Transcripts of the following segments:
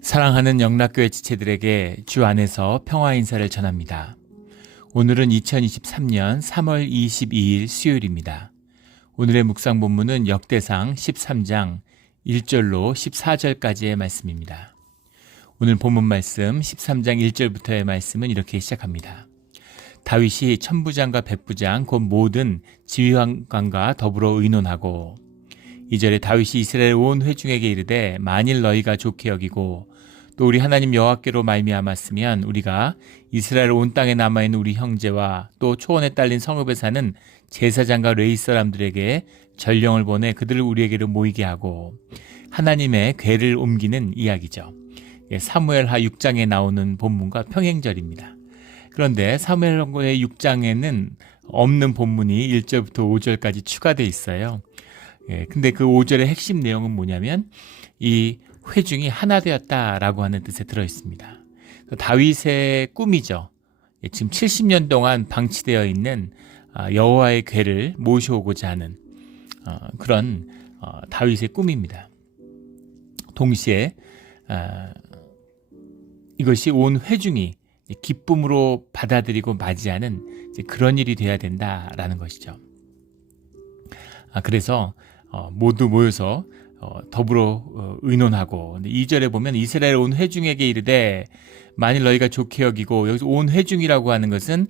사랑하는 영락교회 지체들에게 주 안에서 평화 인사를 전합니다. 오늘은 2023년 3월 22일 수요일입니다. 오늘의 묵상 본문은 역대상 13장 1절로 14절까지의 말씀입니다. 오늘 본문 말씀 13장 1절부터의 말씀은 이렇게 시작합니다. 다윗이 천부장과 백부장 곧 모든 지휘관과 더불어 의논하고 2절에 다윗이 이스라엘 온 회중에게 이르되 만일 너희가 좋게 여기고 또 우리 하나님 여호와께로 말미암았으면 우리가 이스라엘 온 땅에 남아있는 우리 형제와 또 초원에 딸린 성읍에 사는 제사장과 레위 사람들에게 전령을 보내 그들을 우리에게로 모이게 하고 하나님의 궤를 옮기는 이야기죠. 사무엘하 6장에 나오는 본문과 평행절입니다. 그런데 사무엘하의 6장에는 없는 본문이 1절부터 5절까지 추가되어 있어요. 근데 그 5절의 핵심 내용은 뭐냐면 이 회중이 하나 되었다라고 하는 뜻에 들어있습니다. 다윗의 꿈이죠. 지금 70년 동안 방치되어 있는 여호와의 궤를 모셔오고자 하는 그런 다윗의 꿈입니다. 동시에 이것이 온 회중이 기쁨으로 받아들이고 맞이하는 그런 일이 되어야 된다라는 것이죠. 그래서 모두 모여서 더불어 의논하고 2절에 보면 이스라엘 온 회중에게 이르되 만일 너희가 좋게 여기고 여기서 온 회중이라고 하는 것은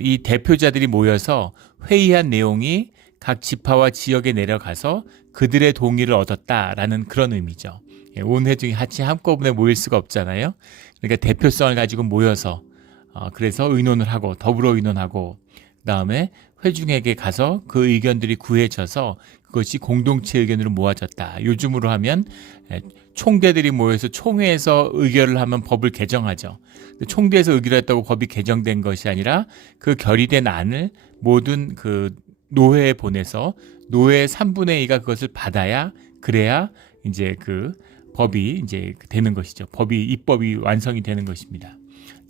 이 대표자들이 모여서 회의한 내용이 각 지파와 지역에 내려가서 그들의 동의를 얻었다라는 그런 의미죠. 온 회중이 같이 한꺼번에 모일 수가 없잖아요. 그러니까 대표성을 가지고 모여서 그래서 의논을 하고 더불어 의논하고 그다음에 회중에게 가서 그 의견들이 구해져서 그것이 공동체 의견으로 모아졌다. 요즘으로 하면 총대들이 모여서 총회에서 의결을 하면 법을 개정하죠. 총대에서 의결을 했다고 법이 개정된 것이 아니라 그 결의된 안을 모든 그 노회에 보내서 노회의 3분의 2가 그것을 받아야 그래야 이제 그 법이 이제 되는 것이죠. 입법이 완성이 되는 것입니다.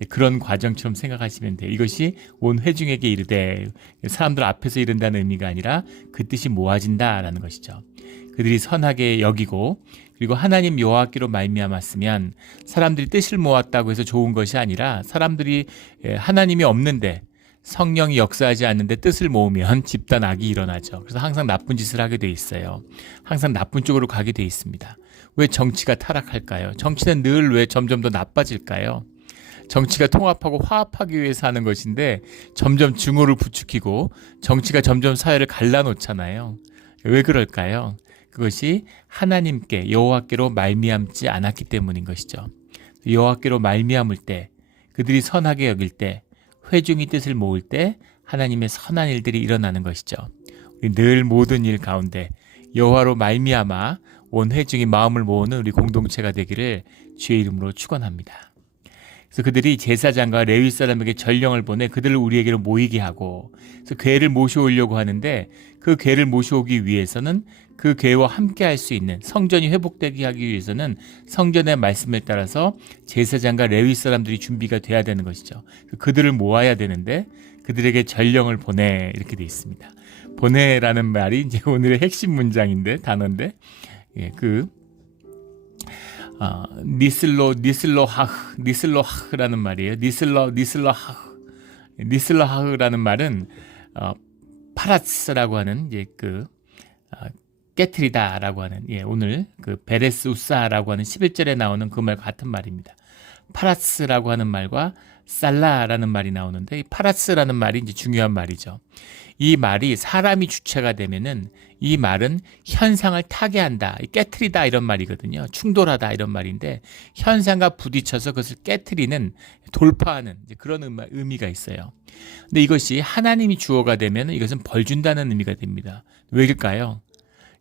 그런 과정처럼 생각하시면 돼요. 이것이 온 회중에게 이르되 사람들 앞에서 이른다는 의미가 아니라 그 뜻이 모아진다라는 것이죠. 그들이 선하게 여기고 그리고 하나님 여호와께로 말미암았으면 사람들이 뜻을 모았다고 해서 좋은 것이 아니라 사람들이 하나님이 없는데 성령이 역사하지 않는데 뜻을 모으면 집단 악이 일어나죠. 그래서 항상 나쁜 짓을 하게 돼 있어요. 항상 나쁜 쪽으로 가게 돼 있습니다. 왜 정치가 타락할까요? 정치는 늘 왜 점점 더 나빠질까요? 정치가 통합하고 화합하기 위해서 하는 것인데 점점 증오를 부추기고 정치가 점점 사회를 갈라놓잖아요. 왜 그럴까요? 그것이 하나님께 여호와께로 말미암지 않았기 때문인 것이죠. 여호와께로 말미암을 때 그들이 선하게 여길 때 회중이 뜻을 모을 때 하나님의 선한 일들이 일어나는 것이죠. 우리 늘 모든 일 가운데 여호와로 말미암아 온 회중이 마음을 모으는 우리 공동체가 되기를 주의 이름으로 축원합니다. 그래서 그들이 제사장과 레위 사람에게 전령을 보내 그들을 우리에게로 모이게 하고 그래서 궤를 모셔오려고 하는데 그 궤를 모셔오기 위해서는 그 궤와 함께 할 수 있는 성전이 회복되게 하기 위해서는 성전의 말씀에 따라서 제사장과 레위 사람들이 준비가 돼야 되는 것이죠. 그들을 모아야 되는데 그들에게 전령을 보내 이렇게 돼 있습니다. 보내라는 말이 이제 오늘의 핵심 문장인데 단어인데 니슬로하흐라는 말이에요. 니슬로하흐라는 말은 파라스라고 하는 이제 깨트리다라고 하는 오늘 그 베레스 우사라고 하는 11절에 나오는 그 말과 같은 말입니다. 파라스라고 하는 말과 살라라는 말이 나오는데 이 파라스라는 말이 이제 중요한 말이죠. 이 말이 사람이 주체가 되면은 이 말은 현상을 타개한다, 깨트리다 이런 말이거든요. 충돌하다 이런 말인데 현상과 부딪혀서 그것을 깨트리는, 돌파하는 그런 의미가 있어요. 근데 이것이 하나님이 주어가 되면 이것은 벌 준다는 의미가 됩니다. 왜일까요?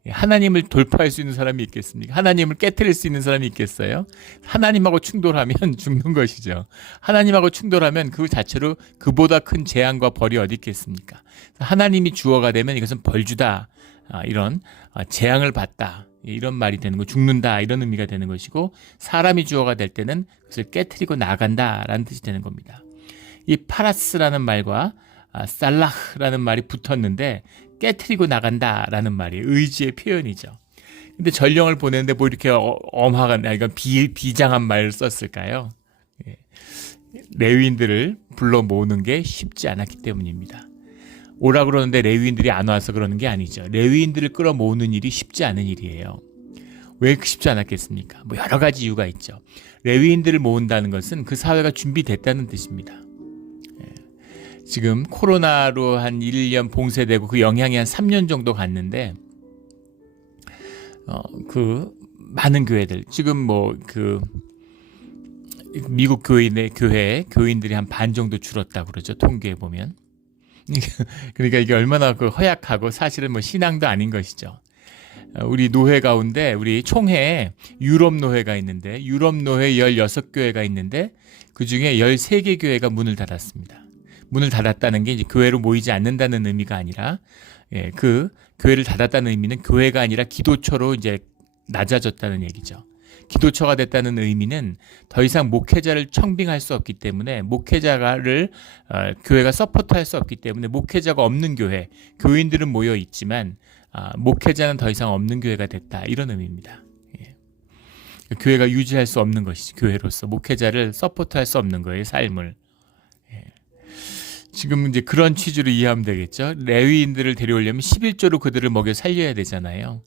하나님을 돌파할 수 있는 사람이 있겠습니까? 하나님을 깨트릴 수 있는 사람이 있겠어요? 하나님하고 충돌하면 죽는 것이죠. 하나님하고 충돌하면 그 자체로 그보다 큰 재앙과 벌이 어디 있겠습니까? 하나님이 주어가 되면 이것은 벌주다, 이런 재앙을 받다 이런 말이 되는 거, 죽는다 이런 의미가 되는 것이고, 사람이 주어가 될 때는 그것을 깨트리고 나간다라는 뜻이 되는 겁니다. 이 파라스라는 말과 살라흐라는 말이 붙었는데 깨트리고 나간다라는 말이 의지의 표현이죠. 근데 전령을 보내는데 뭐 이렇게 엄하간, 이건 비장한 말을 썼을까요? 예. 레위인들을 불러 모으는 게 쉽지 않았기 때문입니다. 오라 그러는데 레위인들이 안 와서 그러는 게 아니죠. 레위인들을 끌어모으는 일이 쉽지 않은 일이에요. 왜 쉽지 않았겠습니까? 뭐 여러 가지 이유가 있죠. 레위인들을 모은다는 것은 그 사회가 준비됐다는 뜻입니다. 지금 코로나로 한 1년 봉쇄되고 그 영향이 한 3년 정도 갔는데 그 많은 교회들 지금 뭐 그 미국 교인들이 한 반 정도 줄었다고 그러죠. 통계에 보면. 그러니까 이게 얼마나 그 허약하고 사실은 뭐 신앙도 아닌 것이죠. 우리 노회 가운데 우리 총회에 유럽 노회가 있는데 유럽 노회 16교회가 있는데 그중에 13개 교회가 문을 닫았습니다. 문을 닫았다는 게 이제 교회로 모이지 않는다는 의미가 아니라 그 교회를 닫았다는 의미는 교회가 아니라 기도처로 이제 낮아졌다는 얘기죠. 기도처가 됐다는 의미는 더 이상 목회자를 청빙할 수 없기 때문에 목회자를 교회가 서포트할 수 없기 때문에 목회자가 없는 교회, 교인들은 모여 있지만 목회자는 더 이상 없는 교회가 됐다 이런 의미입니다. 교회가 유지할 수 없는 것이지 교회로서 목회자를 서포트할 수 없는 거예요 삶을. 지금 이제 그런 취지로 이해하면 되겠죠. 레위인들을 데려오려면 11조로 그들을 먹여 살려야 되잖아요.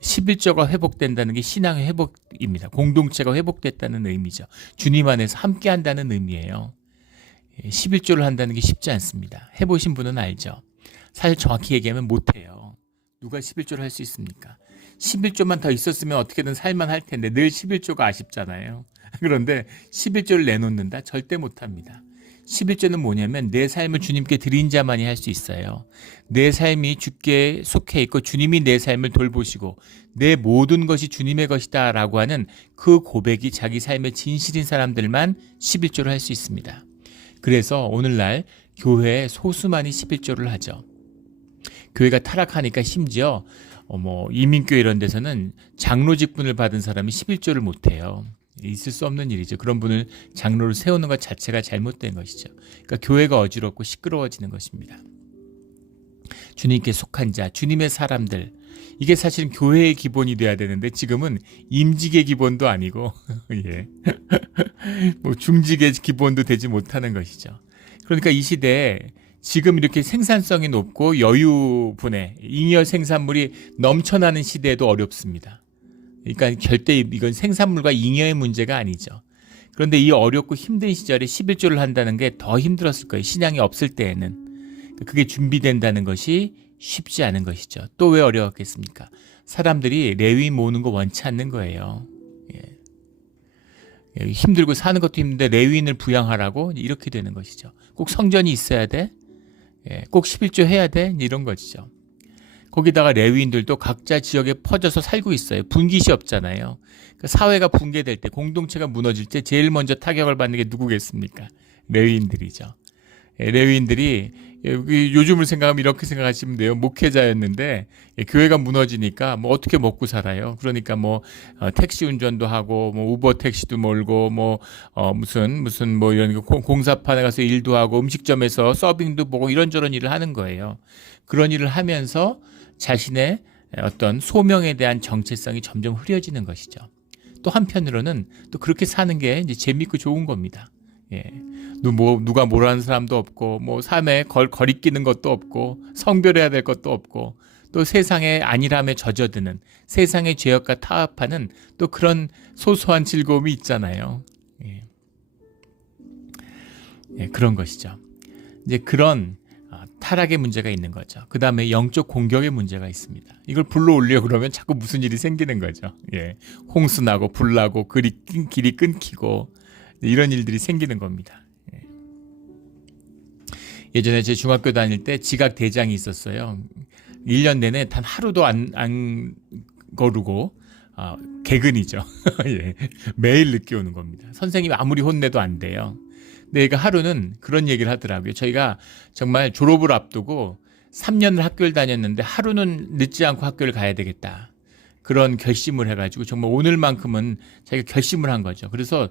11조가 회복된다는 게 신앙의 회복입니다. 공동체가 회복됐다는 의미죠. 주님 안에서 함께 한다는 의미예요. 11조를 한다는 게 쉽지 않습니다. 해보신 분은 알죠. 사실 정확히 얘기하면 못해요. 누가 11조를 할 수 있습니까? 11조만 더 있었으면 어떻게든 살만 할 텐데 늘 11조가 아쉽잖아요. 그런데 11조를 내놓는다? 절대 못합니다. 11조는 뭐냐면 내 삶을 주님께 드린 자만이 할 수 있어요. 내 삶이 주께 속해 있고 주님이 내 삶을 돌보시고 내 모든 것이 주님의 것이다 라고 하는 그 고백이 자기 삶의 진실인 사람들만 11조를 할 수 있습니다. 그래서 오늘날 교회에 소수만이 11조를 하죠. 교회가 타락하니까 심지어 이민교회 이런 데서는 장로 직분을 받은 사람이 11조를 못해요. 있을 수 없는 일이죠. 그런 분을 장로를 세우는 것 자체가 잘못된 것이죠. 그러니까 교회가 어지럽고 시끄러워지는 것입니다. 주님께 속한 자, 주님의 사람들, 이게 사실은 교회의 기본이 돼야 되는데 지금은 임직의 기본도 아니고 뭐 중직의 기본도 되지 못하는 것이죠. 그러니까 이 시대에 지금 이렇게 생산성이 높고 여유분해, 잉여 생산물이 넘쳐나는 시대에도 어렵습니다. 그러니까 절대 이건 생산물과 잉여의 문제가 아니죠. 그런데 이 어렵고 힘든 시절에 11조를 한다는 게 더 힘들었을 거예요. 신앙이 없을 때에는. 그게 준비된다는 것이 쉽지 않은 것이죠. 또 왜 어려웠겠습니까? 사람들이 레위인 모으는 거 원치 않는 거예요. 힘들고 사는 것도 힘든데 레위인을 부양하라고 이렇게 되는 것이죠. 꼭 성전이 있어야 돼? 꼭 11조 해야 돼? 이런 것이죠. 거기다가 레위인들도 각자 지역에 퍼져서 살고 있어요. 분깃이 없잖아요. 그러니까 사회가 붕괴될 때, 공동체가 무너질 때 제일 먼저 타격을 받는 게 누구겠습니까? 레위인들이죠. 레위인들이 요즘을 생각하면 이렇게 생각하시면 돼요. 목회자였는데 교회가 무너지니까 뭐 어떻게 먹고 살아요? 그러니까 뭐 택시 운전도 하고 뭐 우버 택시도 몰고 뭐 무슨 뭐 이런 공사판에 가서 일도 하고 음식점에서 서빙도 보고 이런저런 일을 하는 거예요. 그런 일을 하면서 자신의 어떤 소명에 대한 정체성이 점점 흐려지는 것이죠. 또 한편으로는 또 그렇게 사는 게 이제 재밌고 좋은 겁니다. 누가 뭐라는 사람도 없고 뭐 삶에 거리끼는 것도 없고 성별해야 될 것도 없고 또 세상의 안일함에 젖어드는 세상의 죄악과 타협하는 또 그런 소소한 즐거움이 있잖아요. 그런 것이죠. 이제 그런 타락의 문제가 있는 거죠. 그 다음에 영적 공격의 문제가 있습니다. 이걸 불러올려 그러면 자꾸 무슨 일이 생기는 거죠. 홍수 나고 불 나고 길이 끊기고 이런 일들이 생기는 겁니다. 예전에 제 중학교 다닐 때 지각 대장이 있었어요. 1년 내내 단 하루도 안 거르고 개근이죠. 매일 늦게 오는 겁니다. 선생님이 아무리 혼내도 안 돼요. 근데 하루는 그런 얘기를 하더라고요. 저희가 정말 졸업을 앞두고 3년을 학교를 다녔는데 하루는 늦지 않고 학교를 가야 되겠다. 그런 결심을 해가지고 정말 오늘만큼은 자기가 결심을 한 거죠. 그래서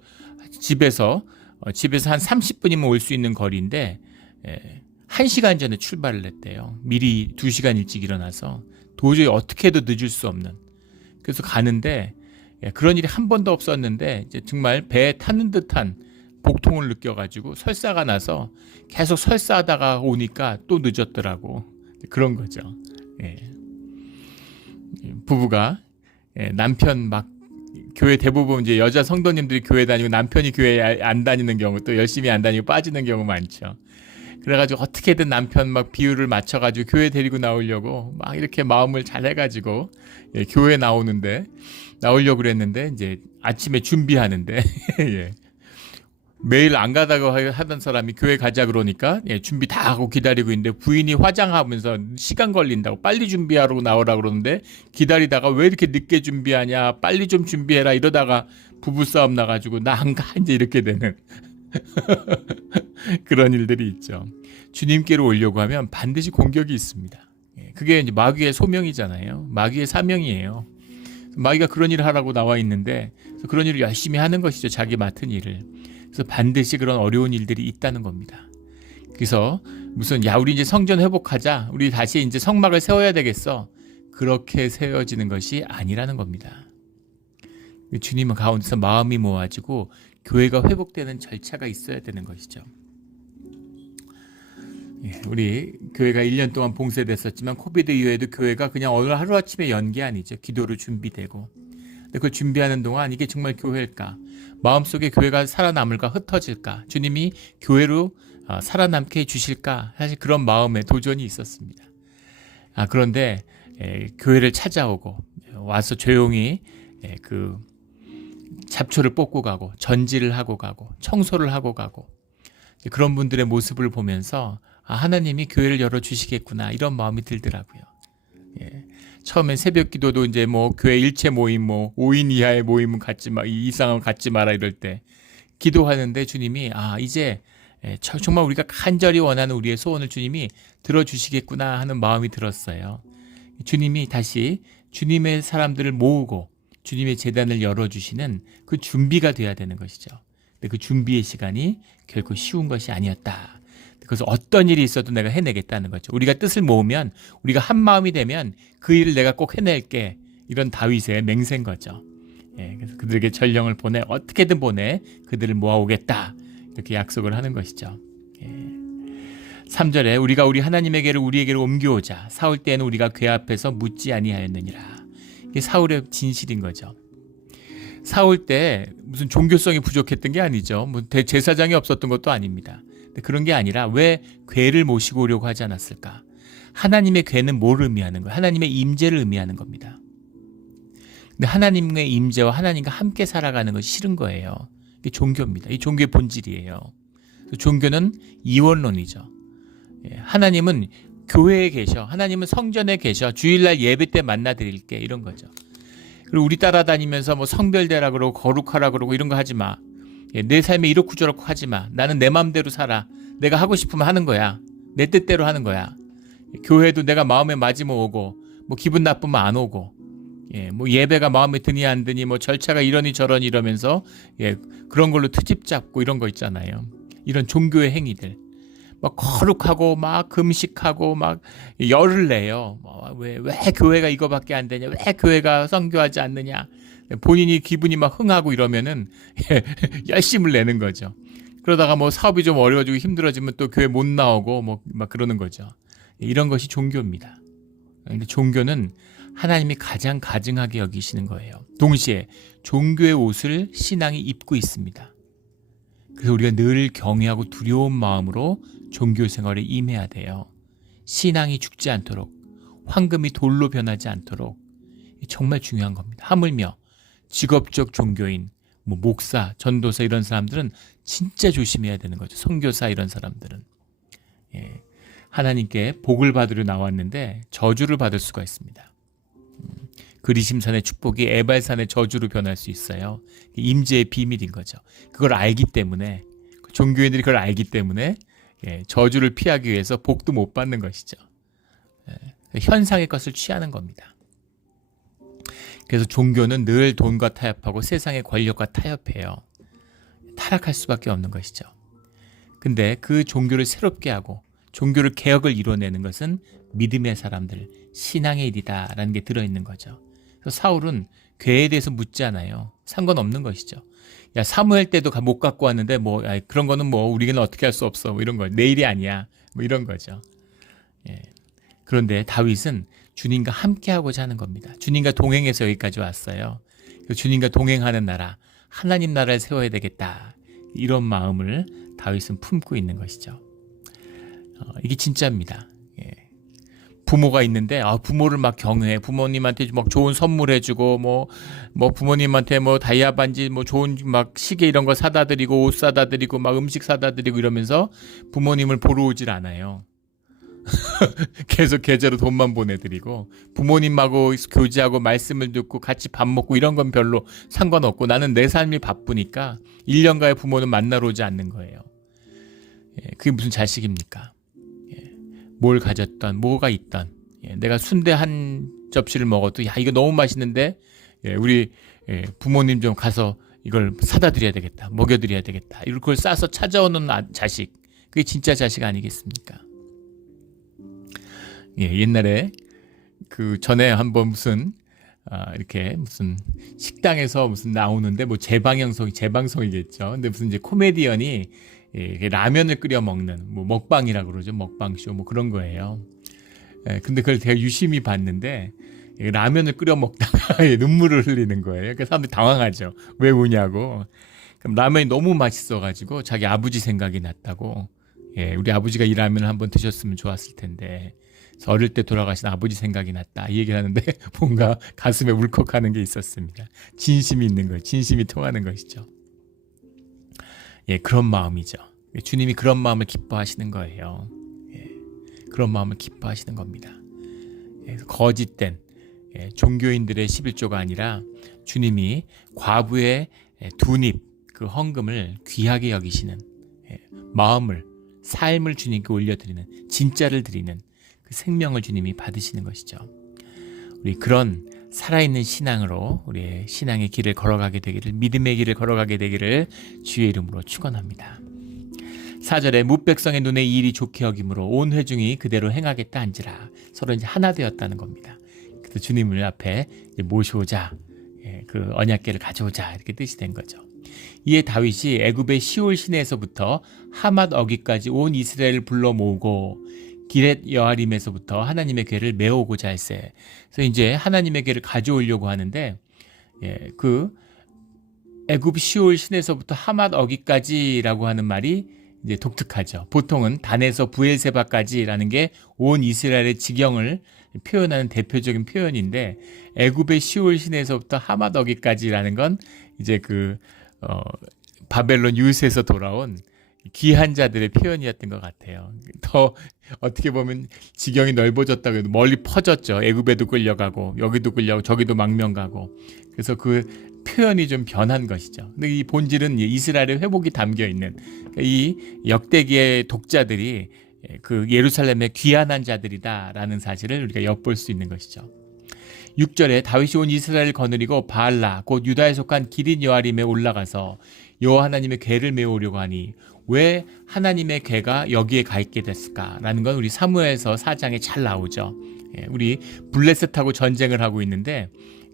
집에서 한 30분이면 올 수 있는 거리인데 1시간 전에 출발을 했대요. 미리 2시간 일찍 일어나서 도저히 어떻게 해도 늦을 수 없는 그래서 가는데 그런 일이 한 번도 없었는데 이제 정말 배에 타는 듯한 복통을 느껴가지고 설사가 나서 계속 설사하다가 오니까 또 늦었더라고. 그런 거죠. 예. 부부가 남편 막 교회 대부분 이제 여자 성도님들이 교회 다니고 남편이 교회 안 다니는 경우 또 열심히 안 다니고 빠지는 경우 많죠. 그래가지고 어떻게든 남편 막 비율을 맞춰가지고 교회 데리고 나오려고 막 이렇게 마음을 잘 해가지고 교회 나오려고 그랬는데 이제 아침에 준비하는데 예. 매일 안 가다가 하던 사람이 교회 가자 그러니까 준비 다 하고 기다리고 있는데 부인이 화장하면서 시간 걸린다고 빨리 준비하라고 나오라 그러는데 기다리다가 왜 이렇게 늦게 준비하냐 빨리 좀 준비해라 이러다가 부부싸움 나가지고 나 안 가 이제 이렇게 되는 그런 일들이 있죠. 주님께로 오려고 하면 반드시 공격이 있습니다. 그게 이제 마귀의 소명이잖아요. 마귀의 사명이에요. 마귀가 그런 일을 하라고 나와 있는데 그런 일을 열심히 하는 것이죠. 자기 맡은 일을. 그래서 반드시 그런 어려운 일들이 있다는 겁니다. 그래서 무슨 야 우리 이제 성전 회복하자. 우리 다시 이제 성막을 세워야 되겠어. 그렇게 세워지는 것이 아니라는 겁니다. 주님은 가운데서 마음이 모아지고 교회가 회복되는 절차가 있어야 되는 것이죠. 우리 교회가 1년 동안 봉쇄됐었지만 코비드 이후에도 교회가 그냥 오늘 하루아침에 연 게 아니죠. 기도로 준비되고. 근데 그걸 준비하는 동안 이게 정말 교회일까? 마음속에 교회가 살아남을까 흩어질까? 주님이 교회로 살아남게 해주실까? 사실 그런 마음에 도전이 있었습니다. 그런데 교회를 찾아오고 와서 조용히 그 잡초를 뽑고 가고 전지를 하고 가고 청소를 하고 가고 그런 분들의 모습을 보면서 하나님이 교회를 열어주시겠구나 이런 마음이 들더라고요. 처음엔 새벽 기도도 이제 뭐 교회 일체 모임 뭐 5인 이하의 모임은 갖지 마, 이상은 갖지 마라 이럴 때 기도하는데 주님이 이제 정말 우리가 간절히 원하는 우리의 소원을 주님이 들어주시겠구나 하는 마음이 들었어요. 주님이 다시 주님의 사람들을 모으고 주님의 제단을 열어주시는 그 준비가 돼야 되는 것이죠. 근데 그 준비의 시간이 결코 쉬운 것이 아니었다. 그래서 어떤 일이 있어도 내가 해내겠다는 거죠. 우리가 뜻을 모으면 우리가 한 마음이 되면 그 일을 내가 꼭 해낼게. 이런 다윗의 맹세인 거죠. 그래서 그들에게 전령을 보내 어떻게든 보내 그들을 모아오겠다. 이렇게 약속을 하는 것이죠. 3절에 우리가 우리 하나님에게로 우리에게로 옮겨오자. 사울 때에는 우리가 궤 앞에서 묻지 아니하였느니라. 이게 사울의 진실인 거죠. 사울 때 무슨 종교성이 부족했던 게 아니죠. 뭐 대제사장이 없었던 것도 아닙니다. 그런 게 아니라 왜 궤를 모시고 오려고 하지 않았을까? 하나님의 궤는 뭘 의미하는 거예요? 하나님의 임재를 의미하는 겁니다. 근데 하나님의 임재와 하나님과 함께 살아가는 것이 싫은 거예요. 이게 종교입니다. 이 종교의 본질이에요. 종교는 이원론이죠. 하나님은 교회에 계셔. 하나님은 성전에 계셔. 주일날 예배 때 만나 드릴게. 이런 거죠. 그리고 우리 따라다니면서 뭐 성별되라 그러고 거룩하라 그러고 이런 거 하지 마. 내 삶에 이렇고 저렇고 하지 마. 나는 내 마음대로 살아. 내가 하고 싶으면 하는 거야. 내 뜻대로 하는 거야. 교회도 내가 마음에 맞으면 오고 뭐 기분 나쁘면 안 오고 뭐 예배가 마음에 드니 안 드니 뭐 절차가 이러니 저러니 이러면서 그런 걸로 트집 잡고 이런 거 있잖아요. 이런 종교의 행위들. 막 거룩하고 막 금식하고 막 열을 내요. 왜 교회가 이거밖에 안 되냐? 왜 교회가 선교하지 않느냐? 본인이 기분이 막 흥하고 이러면은 열심을 내는 거죠. 그러다가 뭐 사업이 좀 어려워지고 힘들어지면 또 교회 못 나오고 뭐 막 그러는 거죠. 이런 것이 종교입니다. 근데 종교는 하나님이 가장 가증하게 여기시는 거예요. 동시에 종교의 옷을 신앙이 입고 있습니다. 그래서 우리가 늘 경외하고 두려운 마음으로 종교 생활에 임해야 돼요. 신앙이 죽지 않도록, 황금이 돌로 변하지 않도록 정말 중요한 겁니다. 하물며 직업적 종교인, 뭐 목사, 전도사 이런 사람들은 진짜 조심해야 되는 거죠. 선교사 이런 사람들은 하나님께 복을 받으러 나왔는데 저주를 받을 수가 있습니다. 그리심산의 축복이 에발산의 저주로 변할 수 있어요. 임재의 비밀인 거죠. 그걸 알기 때문에 종교인들이 그걸 알기 때문에 저주를 피하기 위해서 복도 못 받는 것이죠. 현상의 것을 취하는 겁니다. 그래서 종교는 늘 돈과 타협하고 세상의 권력과 타협해요. 타락할 수밖에 없는 것이죠. 근데 그 종교를 새롭게 하고 종교를 개혁을 이뤄내는 것은 믿음의 사람들, 신앙의 일이다라는 게 들어있는 거죠. 그래서 사울은 괴에 대해서 묻지 않아요. 상관없는 것이죠. 야, 사무엘 때도 못 갖고 왔는데 뭐 그런 거는 뭐 우리는 어떻게 할 수 없어. 뭐 이런 거. 내일이 아니야. 뭐 이런 거죠. 예. 그런데 다윗은 주님과 함께 하고자 하는 겁니다. 주님과 동행해서 여기까지 왔어요. 주님과 동행하는 나라, 하나님 나라를 세워야 되겠다. 이런 마음을 다윗은 품고 있는 것이죠. 이게 진짜입니다. 예. 부모가 있는데 부모를 막 경외해. 부모님한테 막 좋은 선물 해주고 뭐 부모님한테 뭐 다이아 반지 뭐 좋은 막 시계 이런 거 사다 드리고 옷 사다 드리고 막 음식 사다 드리고 이러면서 부모님을 보러 오질 않아요. 계속 계좌로 돈만 보내드리고 부모님하고 교제하고 말씀을 듣고 같이 밥 먹고 이런 건 별로 상관없고 나는 내 삶이 바쁘니까 1년가의 부모는 만나러 오지 않는 거예요. 예, 그게 무슨 자식입니까? 예, 뭘 가졌던 뭐가 있던 내가 순대 한 접시를 먹어도 야 이거 너무 맛있는데 우리 부모님 좀 가서 이걸 사다 드려야 되겠다, 먹여드려야 되겠다, 이걸 싸서 찾아오는 자식, 그게 진짜 자식 아니겠습니까? 예, 옛날에 그 전에 한번 무슨 이렇게 무슨 식당에서 무슨 나오는데 뭐 재방송이겠죠. 근데 무슨 이제 코미디언이 라면을 끓여 먹는 뭐 먹방이라고 그러죠. 먹방쇼 뭐 그런 거예요. 예, 근데 그걸 제가 유심히 봤는데 라면을 끓여 먹다가 눈물을 흘리는 거예요. 그러니까 사람들이 당황하죠. 왜 우냐고. 그럼 라면이 너무 맛있어가지고 자기 아버지 생각이 났다고. 예, 우리 아버지가 이 라면을 한번 드셨으면 좋았을 텐데. 어릴 때 돌아가신 아버지 생각이 났다. 이 얘기를 하는데 뭔가 가슴에 울컥하는 게 있었습니다. 진심이 있는 거예요. 진심이 통하는 것이죠. 예, 그런 마음이죠. 주님이 그런 마음을 기뻐하시는 거예요. 예, 그런 마음을 기뻐하시는 겁니다. 예, 거짓된 종교인들의 11조가 아니라 주님이 과부의 두닙, 그 헌금을 귀하게 여기시는 마음을, 삶을 주님께 올려드리는, 진짜를 드리는 그 생명을 주님이 받으시는 것이죠. 우리 그런 살아있는 신앙으로 우리의 신앙의 길을 걸어가게 되기를, 믿음의 길을 걸어가게 되기를 주의 이름으로 축원합니다. 4절에 뭇백성의 눈에 이 일이 좋게 여김으로 온 회중이 그대로 행하겠다 한지라. 서로 이제 하나 되었다는 겁니다. 그래서 주님을 앞에 모셔오자, 그 언약궤를 가져오자, 이렇게 뜻이 된 거죠. 이에 다윗이 애굽의 시올 시내에서부터 하맛 어기까지 온 이스라엘을 불러 모으고 기렛 여아림에서부터 하나님의 궤를 메오고자 할세. 그래서 이제 하나님의 궤를 가져오려고 하는데, 그 애굽 시올 시내에서부터 하맛 어기까지라고 하는 말이 이제 독특하죠. 보통은 단에서 부엘세바까지라는 게 온 이스라엘의 지경을 표현하는 대표적인 표현인데, 애굽의 시올 시내에서부터 하맛 어기까지라는 건 이제 바벨론 유스에서 돌아온 귀한 자들의 표현이었던 것 같아요. 더 어떻게 보면 지경이 넓어졌다고 해도 멀리 퍼졌죠. 애굽에도 끌려가고 여기도 끌려가고 저기도 망명 가고. 그래서 그 표현이 좀 변한 것이죠. 근데 이 본질은 이스라엘의 회복이 담겨 있는, 이 역대기의 독자들이 그 예루살렘의 귀한한 자들이다라는 사실을 우리가 엿볼 수 있는 것이죠. 6절에 다윗이 온 이스라엘을 거느리고 바알라 곧 유다에 속한 기린 여아림에 올라가서 여호와 하나님의 궤를 메우려고 하니 왜 하나님의 궤가 여기에 가 있게 됐을까라는 건 우리 사무엘서 4장에 잘 나오죠. 우리 블레셋하고 전쟁을 하고 있는데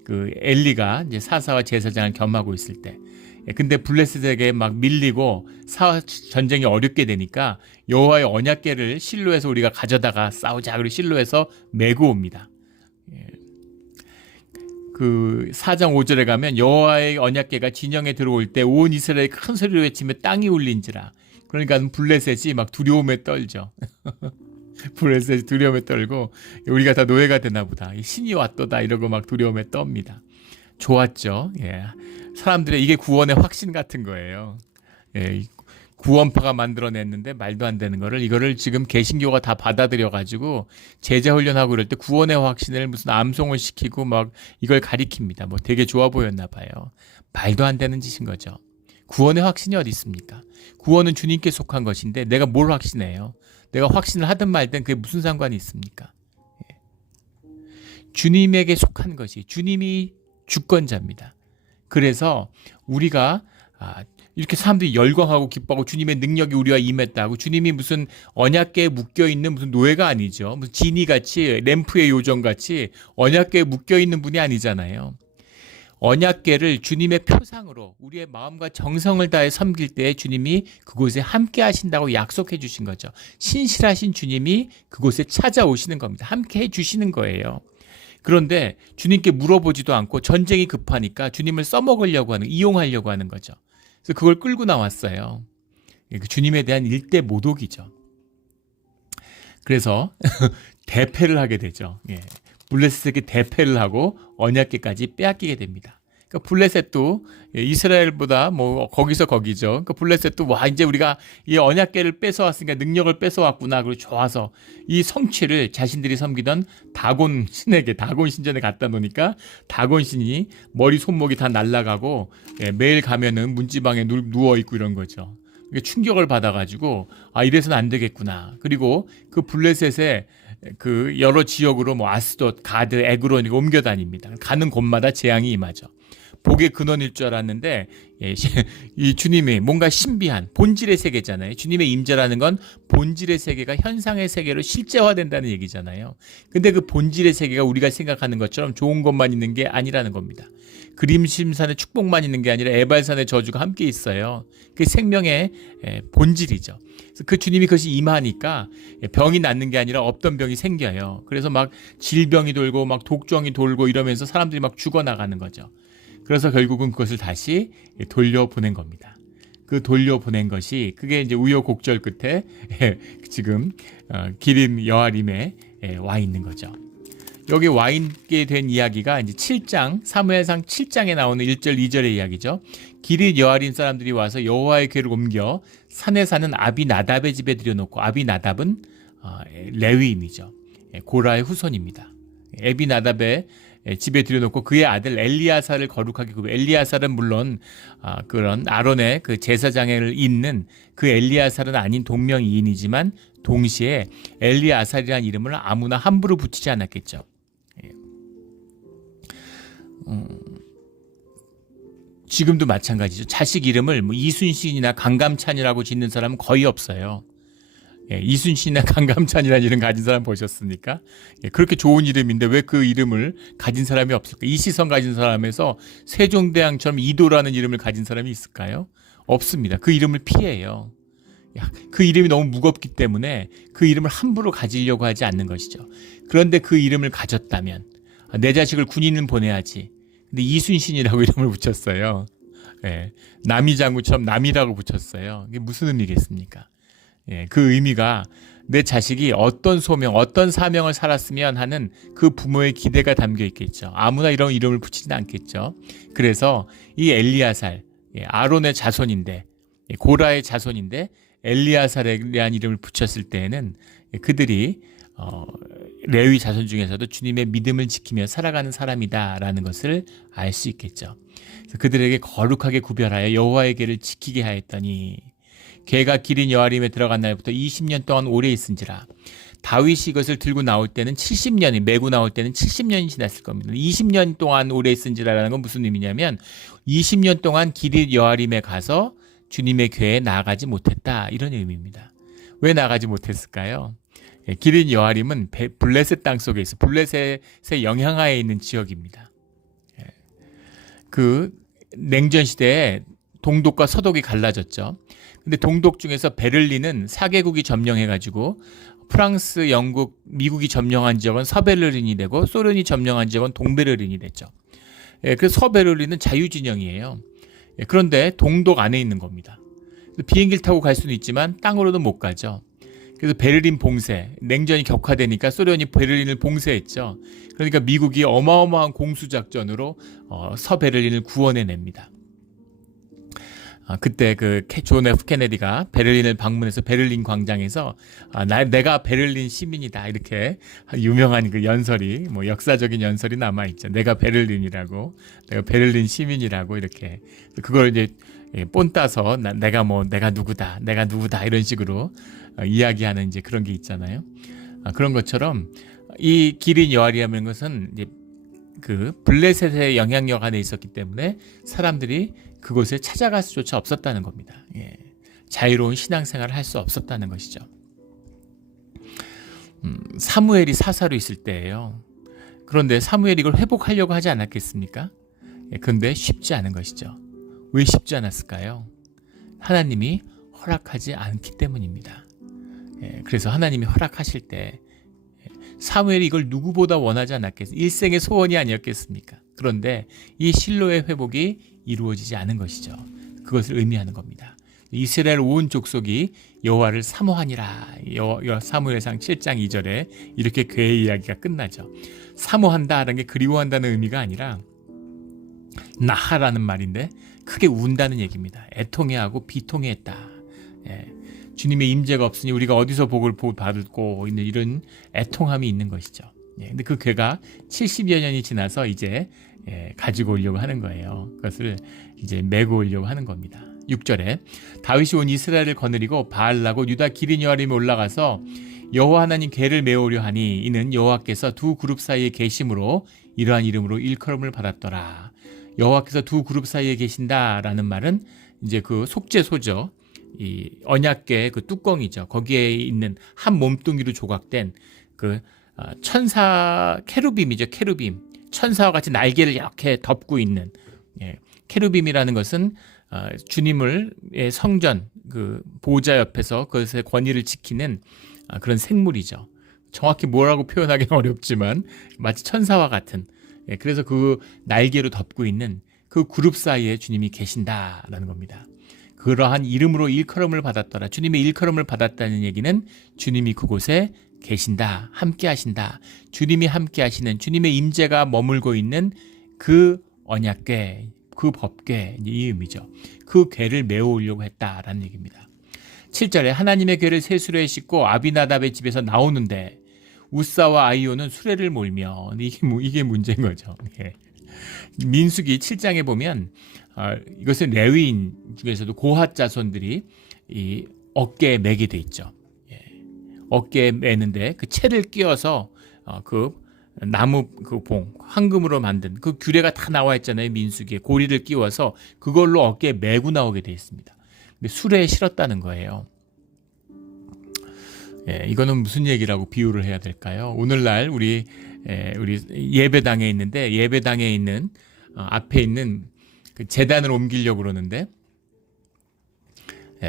그 엘리가 이제 사사와 제사장을 겸하고 있을 때, 근데 블레셋에게 막 밀리고 전쟁이 어렵게 되니까 여호와의 언약궤를 실로에서 우리가 가져다가 싸우자, 그리고 실로에서 메고 옵니다. 그 4장 5절에 가면 여호와의 언약궤가 진영에 들어올 때 온 이스라엘이 큰 소리로 외치며 땅이 울린지라. 그러니까 블레셋이 막 두려움에 떨죠. 블레셋이 두려움에 떨고 우리가 다 노예가 되나 보다, 신이 왔도다 이러고 막 두려움에 떱니다. 좋았죠. 예. 사람들의 이게 구원의 확신 같은 거예요. 예. 구원파가 만들어냈는데 말도 안 되는 거를, 이거를 지금 개신교가 다 받아들여가지고 제자 훈련하고 이럴 때 구원의 확신을 무슨 암송을 시키고 막 이걸 가리킵니다. 뭐 되게 좋아 보였나 봐요. 말도 안 되는 짓인 거죠. 구원의 확신이 어디 있습니까? 구원은 주님께 속한 것인데 내가 뭘 확신해요? 내가 확신을 하든 말든 그게 무슨 상관이 있습니까? 주님에게 속한 것이, 주님이 주권자입니다. 그래서 우리가 이렇게 사람들이 열광하고 기뻐하고 주님의 능력이 우리와 임했다고 주님이 무슨 언약궤에 묶여있는 무슨 노예가 아니죠. 무슨 지니같이 램프의 요정같이 언약궤에 묶여있는 분이 아니잖아요. 언약궤를 주님의 표상으로 우리의 마음과 정성을 다해 섬길 때 주님이 그곳에 함께 하신다고 약속해 주신 거죠. 신실하신 주님이 그곳에 찾아오시는 겁니다. 함께 해주시는 거예요. 그런데 주님께 물어보지도 않고 전쟁이 급하니까 주님을 써먹으려고 하는, 이용하려고 하는 거죠. 그래서 그걸 끌고 나왔어요. 주님에 대한 일대 모독이죠. 그래서 대패를 하게 되죠. 블레셋에게 대패를 하고 언약궤까지 빼앗기게 됩니다. 그러니까 블레셋도 이스라엘보다 거기서 거기죠. 그러니까 블레셋도 이제 우리가 이 언약궤를 뺏어왔으니까 능력을 뺏어왔구나. 그리고 좋아서 이 성취를 자신들이 섬기던 다곤 신에게, 다곤 신전에 갖다 놓으니까 다곤 신이 머리 손목이 다 날아가고 매일 가면은 문지방에 누워 있고 이런 거죠. 충격을 받아가지고 이래서는 안 되겠구나. 그리고 그 블레셋의 그 여러 지역으로 아스돗, 가드, 에그론 이거 옮겨 다닙니다. 가는 곳마다 재앙이 임하죠. 복의 근원일 줄 알았는데 이 주님이 뭔가 신비한 본질의 세계잖아요. 주님의 임재라는 건 본질의 세계가 현상의 세계로 실제화된다는 얘기잖아요. 근데 그 본질의 세계가 우리가 생각하는 것처럼 좋은 것만 있는 게 아니라는 겁니다. 그림심산의 축복만 있는 게 아니라 에발산의 저주가 함께 있어요. 그게 생명의 본질이죠. 그래서 그 주님이 그것이 임하니까 병이 낫는 게 아니라 없던 병이 생겨요. 그래서 막 질병이 돌고 막 독종이 돌고 이러면서 사람들이 막 죽어나가는 거죠. 그래서 결국은 그것을 다시 돌려보낸 겁니다. 그 돌려보낸 것이 그게 이제 우여곡절 끝에 지금 기린 여아림에 와 있는 거죠. 여기 와 있게 된 이야기가 이제 7장, 사무엘상 7장에 나오는 1절, 2절의 이야기죠. 기린 여아림 사람들이 와서 여호와의 궤를 옮겨 산에 사는 아비나답의 집에 들여놓고, 아비나답은 레위인이죠. 고라의 후손입니다. 아비나답의 집에 들여놓고 그의 아들 엘리야사를 거룩하게 구별. 엘리야사는 물론 그런 아론의 그 제사장을 잇는 그 엘리야사는 아닌 동명이인이지만 동시에 엘리야살이라는 이름을 아무나 함부로 붙이지 않았겠죠. 지금도 마찬가지죠. 자식 이름을 이순신이나 강감찬이라고 짓는 사람은 거의 없어요. 이순신이나 강감찬이라는 이름 가진 사람 보셨습니까? 그렇게 좋은 이름인데 왜 그 이름을 가진 사람이 없을까? 이시성 가진 사람에서 세종대왕처럼 이도라는 이름을 가진 사람이 있을까요? 없습니다. 그 이름을 피해요. 그 이름이 너무 무겁기 때문에 그 이름을 함부로 가지려고 하지 않는 것이죠. 그런데 그 이름을 가졌다면 내 자식을 군인은 보내야지. 근데 이순신이라고 이름을 붙였어요. 남이장구처럼 남이라고 붙였어요. 이게 무슨 의미겠습니까? 그 의미가 내 자식이 어떤 소명, 어떤 사명을 살았으면 하는 그 부모의 기대가 담겨 있겠죠. 아무나 이런 이름을 붙이진 않겠죠. 그래서 이 엘리야살, 아론의 자손인데, 고라의 자손인데 엘리야살이라는 이름을 붙였을 때에는 그들이 레위 자손 중에서도 주님의 믿음을 지키며 살아가는 사람이다라는 것을 알 수 있겠죠. 그래서 그들에게 거룩하게 구별하여 여호와의 궤를 지키게 하였더니 궤가 기린 여아림에 들어간 날부터 20년 동안 오래 있은지라. 다윗이 이것을 들고 나올 때는 70년이, 메고 나올 때는 70년이 지났을 겁니다. 20년 동안 오래 있은지라라는 건 무슨 의미냐면 20년 동안 기린 여아림에 가서 주님의 궤에 나아가지 못했다, 이런 의미입니다. 왜 나가지 못했을까요? 기린 여아림은 블레셋 땅 속에 있어 블레셋의 영향하에 있는 지역입니다. 그 냉전 시대에 동독과 서독이 갈라졌죠. 근데 동독 중에서 베를린은 4개국이 점령해가지고 프랑스, 영국, 미국이 점령한 지역은 서베를린이 되고 소련이 점령한 지역은 동베를린이 됐죠. 그래서 서베를린은 자유진영이에요. 그런데 동독 안에 있는 겁니다. 비행기를 타고 갈 수는 있지만 땅으로는 못 가죠. 그래서 베를린 봉쇄, 냉전이 격화되니까 소련이 베를린을 봉쇄했죠. 그러니까 미국이 어마어마한 공수작전으로 서베를린을 구원해냅니다. 그때 그 존 F 케네디가 베를린을 방문해서 베를린 광장에서 내가 베를린 시민이다, 이렇게 유명한 그 연설이, 역사적인 연설이 남아 있죠. 내가 베를린이라고, 내가 베를린 시민이라고, 이렇게 그걸 이제 본 따서 내가 누구다, 내가 누구다, 이런 식으로 이야기하는 이제 그런 게 있잖아요. 그런 것처럼 이 기린 여아림이라는 것은 이제 그 블레셋의 영향력 안에 있었기 때문에 사람들이 그곳에 찾아갈 수조차 없었다는 겁니다. 예. 자유로운 신앙생활을 할 수 없었다는 것이죠. 사무엘이 사사로 있을 때예요. 그런데 사무엘이 이걸 회복하려고 하지 않았겠습니까? 예, 그런데 쉽지 않은 것이죠. 왜 쉽지 않았을까요? 하나님이 허락하지 않기 때문입니다. 예, 그래서 하나님이 허락하실 때 사무엘이 이걸 누구보다 원하지 않았겠습니까? 일생의 소원이 아니었겠습니까? 그런데 이 실로의 회복이 이루어지지 않은 것이죠. 그것을 의미하는 겁니다. 이스라엘 온 족속이 여호와를 사모하니라. 사무엘상 7장 2절에 이렇게 그의 이야기가 끝나죠. 사모한다라는 게 그리워한다는 의미가 아니라 나하라는 말인데 크게 운다는 얘기입니다. 애통해하고 비통해했다. 예. 주님의 임재가 없으니 우리가 어디서 복을 받고 있는 이런 애통함이 있는 것이죠. 예. 근데 그 괴가 70여 년이 지나서 이제 가지고 오려고 하는 거예요. 그것을 이제 메고 오려고 하는 겁니다. 6절에 다윗이 온 이스라엘을 거느리고 바알라고 유다 기린 여아림에 올라가서 여호와 하나님 궤를 메우려 하니 이는 여호와께서 두 그룹 사이에 계심으로 이러한 이름으로 일컬음을 받았더라. 여호와께서 두 그룹 사이에 계신다라는 말은 이제 그 속죄소죠. 이 언약궤 그 뚜껑이죠. 거기에 있는 한 몸뚱이로 조각된 그 천사 케루빔이죠. 케루빔. 천사와 같이 날개를 이렇게 덮고 있는 케루빔이라는 것은 주님을 성전 그 보좌 옆에서 그것의 권위를 지키는 그런 생물이죠. 정확히 뭐라고 표현하기는 어렵지만 마치 천사와 같은 그래서 그 날개로 덮고 있는 그 그룹 사이에 주님이 계신다라는 겁니다. 그러한 이름으로 일컬음을 받았더라. 주님의 일컬음을 받았다는 얘기는 주님이 그곳에 계신다, 함께 하신다. 주님이 함께 하시는 주님의 임재가 머물고 있는 그 언약궤, 그 법궤 이 의미죠. 그 궤를 메우려고 했다라는 얘기입니다. 7절에 하나님의 궤를 새 수레에 싣고 아비나답의 집에서 나오는데 우사와 아이오는 수레를 몰며 이게 문제인 거죠. 예. 민수기 7장에 보면 이것은 레위인 중에서도 고핫 자손들이 이 어깨에 매게 돼 있죠. 예. 어깨에 매는데 그 채를 끼워서 그 나무 그 봉 황금으로 만든 그 규례가 다 나와 있잖아요. 민수기에 고리를 끼워서 그걸로 어깨에 매고 나오게 돼 있습니다. 근데 수레에 실었다는 거예요. 예, 이거는 무슨 얘기라고 비유를 해야 될까요? 오늘날 우리 예배당에 있는데 예배당에 있는 앞에 있는 그 제단을 옮기려고 그러는데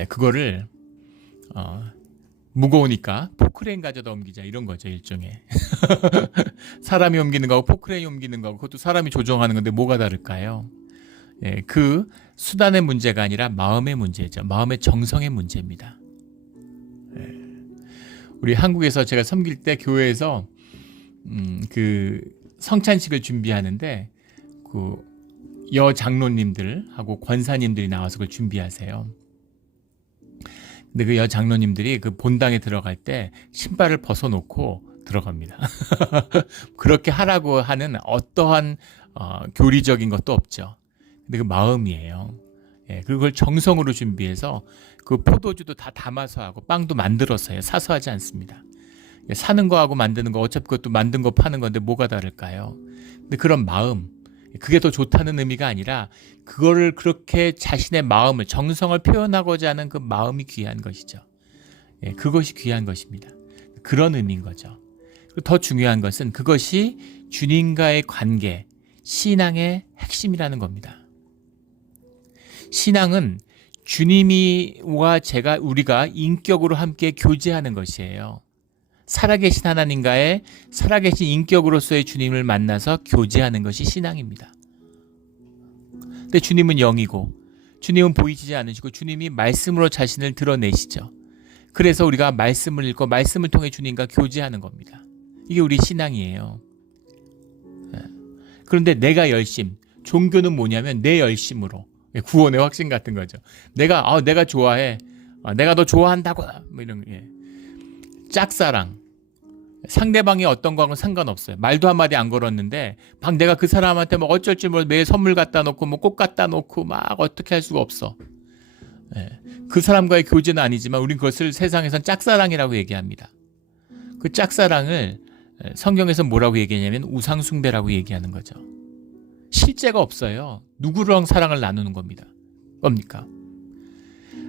그거를 무거우니까 포크레인 가져다 옮기자 이런 거죠. 일종의 사람이 옮기는 거하고 포크레인이 옮기는 거하고 그것도 사람이 조정하는 건데 뭐가 다를까요? 예, 그 수단의 문제가 아니라 마음의 문제죠. 마음의 정성의 문제입니다. 예. 우리 한국에서 제가 섬길 때 교회에서 그 성찬식을 준비하는데 그 여장로님들하고 권사님들이 나와서 그걸 준비하세요. 근데 그 여장로님들이 그 본당에 들어갈 때 신발을 벗어놓고 들어갑니다. 그렇게 하라고 하는 어떠한 교리적인 것도 없죠. 근데 그 마음이에요. 예, 그걸 정성으로 준비해서 그 포도주도 다 담아서 하고 빵도 만들어서 해요. 사서 하지 않습니다. 사는 거하고 만드는 거 어차피 그것도 만든 거 파는 건데 뭐가 다를까요? 근데 그런 마음, 그게 더 좋다는 의미가 아니라 그거를 그렇게 자신의 마음을 정성을 표현하고자 하는 그 마음이 귀한 것이죠. 예, 그것이 귀한 것입니다. 그런 의미인 거죠. 더 중요한 것은 그것이 주님과의 관계, 신앙의 핵심이라는 겁니다. 신앙은 주님이와 우리가 인격으로 함께 교제하는 것이에요. 살아계신 하나님과의 살아계신 인격으로서의 주님을 만나서 교제하는 것이 신앙입니다. 근데 주님은 영이고 주님은 보이지 않으시고 주님이 말씀으로 자신을 드러내시죠. 그래서 우리가 말씀을 읽고 말씀을 통해 주님과 교제하는 겁니다. 이게 우리 신앙이에요. 그런데 내가 열심, 종교는 뭐냐면 내 열심으로 구원의 확신 같은 거죠. 내가 좋아해, 내가 너 좋아한다고 뭐 이런 짝사랑. 상대방이 어떤 거하고는 상관없어요. 말도 한마디 안 걸었는데 막 내가 그 사람한테 뭐 어쩔 줄 몰라 매일 선물 갖다 놓고 뭐 꽃 갖다 놓고 막 어떻게 할 수가 없어. 그 사람과의 교제는 아니지만 우린 그것을 세상에선 짝사랑이라고 얘기합니다. 그 짝사랑을 성경에서 뭐라고 얘기하냐면 우상숭배라고 얘기하는 거죠. 실제가 없어요. 누구랑 사랑을 나누는 겁니다. 뭡니까?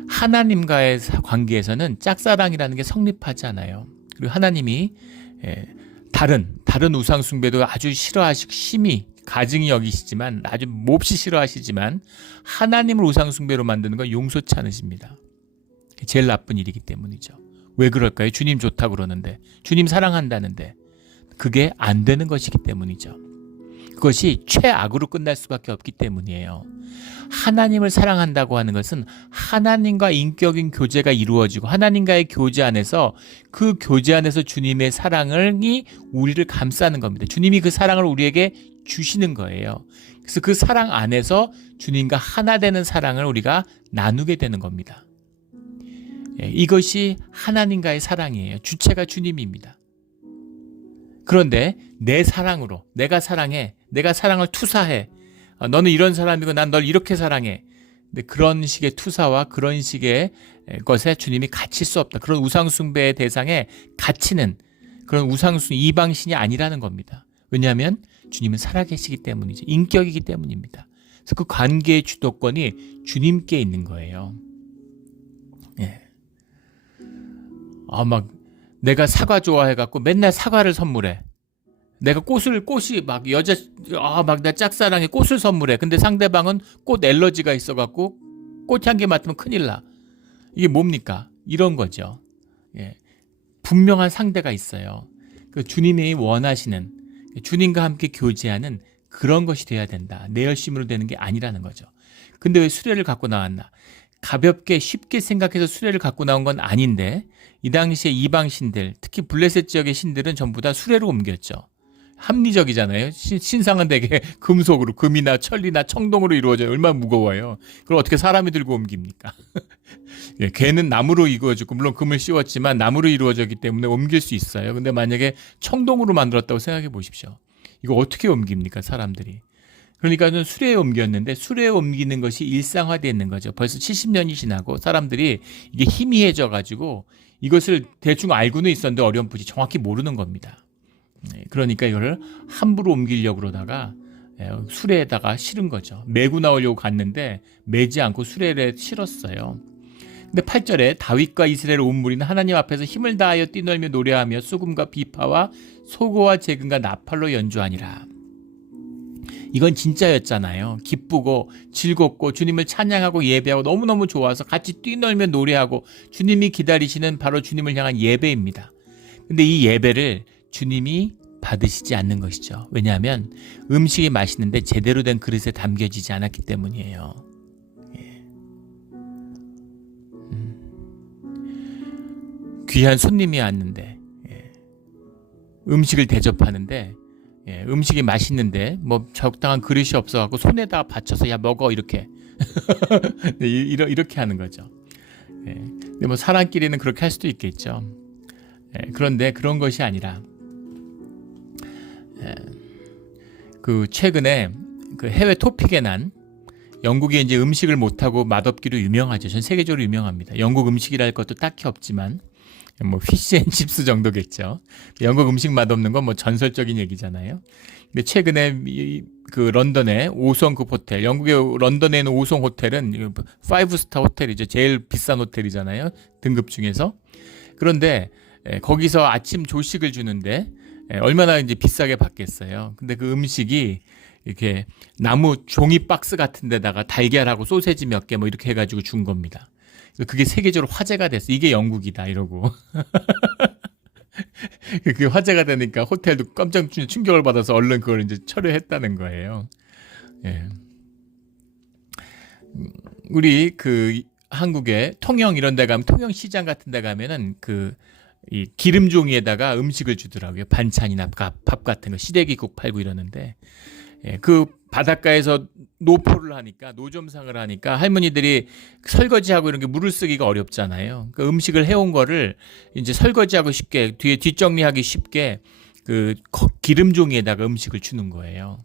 하나님과의 관계에서는 짝사랑이라는 게 성립하지 않아요. 그리고 하나님이 다른 우상 숭배도 아주 싫어하시고 심히 가증히 여기시지만, 아주 몹시 싫어하시지만 하나님을 우상 숭배로 만드는 건 용서치 않으십니다. 제일 나쁜 일이기 때문이죠. 왜 그럴까요? 주님 좋다고 그러는데, 주님 사랑한다는데 그게 안 되는 것이기 때문이죠. 그것이 최악으로 끝날 수밖에 없기 때문이에요. 하나님을 사랑한다고 하는 것은 하나님과 인격인 교제가 이루어지고, 하나님과의 교제 안에서, 그 교제 안에서 주님의 사랑이 우리를 감싸는 겁니다. 주님이 그 사랑을 우리에게 주시는 거예요. 그래서 그 사랑 안에서 주님과 하나 되는 사랑을 우리가 나누게 되는 겁니다. 이것이 하나님과의 사랑이에요. 주체가 주님입니다. 그런데 내 사랑으로, 내가 사랑해, 내가 사랑을 투사해, 너는 이런 사람이고 난 널 이렇게 사랑해. 근데 그런 식의 투사와 그런 식의 것에 주님이 갇힐 수 없다. 그런 우상숭배의 대상에 갇히는 그런 이방신이 아니라는 겁니다. 왜냐하면 주님은 살아계시기 때문이죠. 인격이기 때문입니다. 그래서 그 관계의 주도권이 주님께 있는 거예요. 막 내가 사과 좋아해갖고 맨날 사과를 선물해. 내가 꽃이 막 막 나 짝사랑에 꽃을 선물해. 근데 상대방은 꽃 엘러지가 있어갖고 꽃향기 맡으면 큰일 나. 이게 뭡니까? 이런 거죠. 분명한 상대가 있어요. 그 주님이 원하시는, 주님과 함께 교제하는 그런 것이 돼야 된다. 내 열심으로 되는 게 아니라는 거죠. 근데 왜 수레를 갖고 나왔나? 가볍게 쉽게 생각해서 수레를 갖고 나온 건 아닌데, 이 당시에 이방신들, 특히 블레셋 지역의 신들은 전부 다 수레로 옮겼죠. 합리적이잖아요. 신상은 되게 금속으로, 금이나 천리나 청동으로 이루어져요. 얼마나 무거워요. 그걸 어떻게 사람이 들고 옮깁니까? 걔는 나무로 이루어졌고, 물론 금을 씌웠지만 나무로 이루어졌기 때문에 옮길 수 있어요. 근데 만약에 청동으로 만들었다고 생각해 보십시오. 이거 어떻게 옮깁니까, 사람들이? 그러니까 수레에 옮겼는데, 수레에 옮기는 것이 일상화되어 있는 거죠. 벌써 70년이 지나고 사람들이 이게 희미해져 가지고 이것을 대충 알고는 있었는데 어렴풋이 정확히 모르는 겁니다. 그러니까 이거를 함부로 옮기려고 그러다가 수레에다가 실은 거죠. 메고 나오려고 갔는데 매지 않고 수레에 실었어요. 근데 8절에 다윗과 이스라엘 온 무리는 하나님 앞에서 힘을 다하여 뛰놀며 노래하며 수금과 비파와 소고와 재금과 나팔로 연주하니라. 이건 진짜였잖아요. 기쁘고 즐겁고 주님을 찬양하고 예배하고 너무너무 좋아서 같이 뛰놀며 노래하고 주님이 기다리시는 바로 주님을 향한 예배입니다. 근데 이 예배를 주님이 받으시지 않는 것이죠. 왜냐하면 음식이 맛있는데 제대로 된 그릇에 담겨지지 않았기 때문이에요. 귀한 손님이 왔는데 음식을 대접하는데 음식이 맛있는데 뭐 적당한 그릇이 없어갖고 손에다가 받쳐서 야 먹어 이렇게 이렇게 하는 거죠. 근데 뭐 사람끼리는 그렇게 할 수도 있겠죠. 그런데 그런 것이 아니라 그 최근에 그 해외 토픽에 난 영국이 이제 음식을 못하고 맛없기로 유명하죠. 전 세계적으로 유명합니다. 영국 음식이랄 것도 딱히 없지만 뭐 피시앤칩스 정도겠죠. 영국 음식 맛없는 건 뭐 전설적인 얘기잖아요. 근데 최근에 그 런던의 5성급 호텔, 영국의 런던에 있는 5성 호텔은 5스타 호텔이죠. 제일 비싼 호텔이잖아요. 등급 중에서. 그런데 거기서 아침 조식을 주는데 얼마나 이제 비싸게 받겠어요. 근데 그 음식이 이렇게 나무 종이 박스 같은 데다가 달걀하고 소세지 몇 개 뭐 이렇게 해가지고 준 겁니다. 그게 세계적으로 화제가 됐어. 이게 영국이다 이러고. 그게 화제가 되니까 호텔도 깜짝 충격을 받아서 얼른 그걸 이제 철회했다는 거예요. 우리 그 한국에 통영 이런 데 가면, 통영 시장 같은 데 가면은 이 기름 종이에다가 음식을 주더라고요. 반찬이나 밥 같은 거, 시래기국 팔고 이러는데, 그 바닷가에서 노포를 하니까, 노점상을 하니까 할머니들이 설거지하고 이런 게 물을 쓰기가 어렵잖아요. 그 음식을 해온 거를 이제 설거지하고 쉽게, 뒤에 뒷정리하기 쉽게 그 기름 종이에다가 음식을 주는 거예요.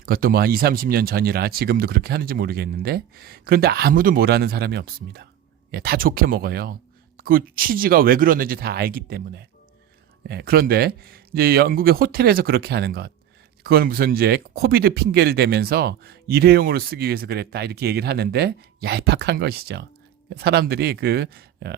그것도 뭐 한 20, 30년 전이라 지금도 그렇게 하는지 모르겠는데, 그런데 아무도 뭐라는 사람이 없습니다. 다 좋게 먹어요. 그 취지가 왜 그러는지 다 알기 때문에. 그런데 이제 영국의 호텔에서 그렇게 하는 것, 그건 무슨 이제 코비드 핑계를 대면서 일회용으로 쓰기 위해서 그랬다 이렇게 얘기를 하는데 얄팍한 것이죠. 사람들이 그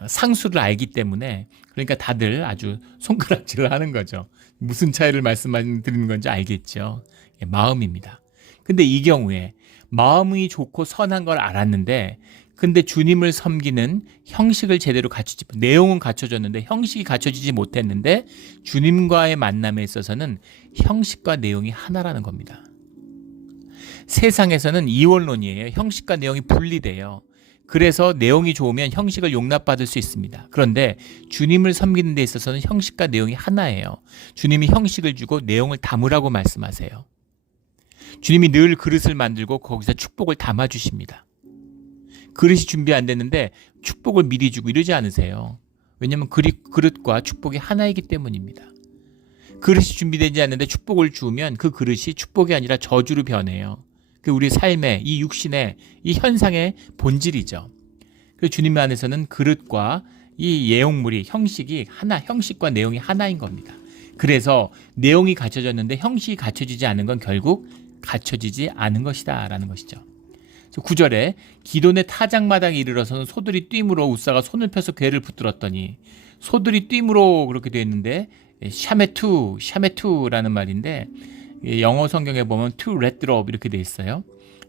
상수를 알기 때문에 그러니까 다들 아주 손가락질을 하는 거죠. 무슨 차이를 말씀드리는 건지 알겠죠. 마음입니다. 근데 이 경우에 마음이 좋고 선한 걸 알았는데 근데 주님을 섬기는 형식을 제대로 갖추지 내용은 갖춰졌는데 형식이 갖춰지지 못했는데 주님과의 만남에 있어서는 형식과 내용이 하나라는 겁니다. 세상에서는 이원론이에요. 형식과 내용이 분리돼요. 그래서 내용이 좋으면 형식을 용납받을 수 있습니다. 그런데 주님을 섬기는 데 있어서는 형식과 내용이 하나예요. 주님이 형식을 주고 내용을 담으라고 말씀하세요. 주님이 늘 그릇을 만들고 거기서 축복을 담아주십니다. 그릇이 준비 안 됐는데 축복을 미리 주고 이러지 않으세요. 왜냐하면 그릇과 축복이 하나이기 때문입니다. 그릇이 준비되지 않는데 축복을 주면 그 그릇이 축복이 아니라 저주로 변해요. 그 우리 삶의 이 육신의 이 현상의 본질이죠. 그래서 주님 안에서는 그릇과 이 예용물이 형식이 하나, 형식과 내용이 하나인 겁니다. 그래서 내용이 갖춰졌는데 형식이 갖춰지지 않은 건 결국 갖춰지지 않은 것이다 라는 것이죠. 9절에 기돈의 타작마당에 이르러서는 소들이 뛰므로 웃사가 손을 펴서 궤를 붙들었더니 소들이 뛰므로 그렇게 되어 있는데 샤메투라는 말인데 영어 성경에 보면 to let drop 이렇게 되어 있어요.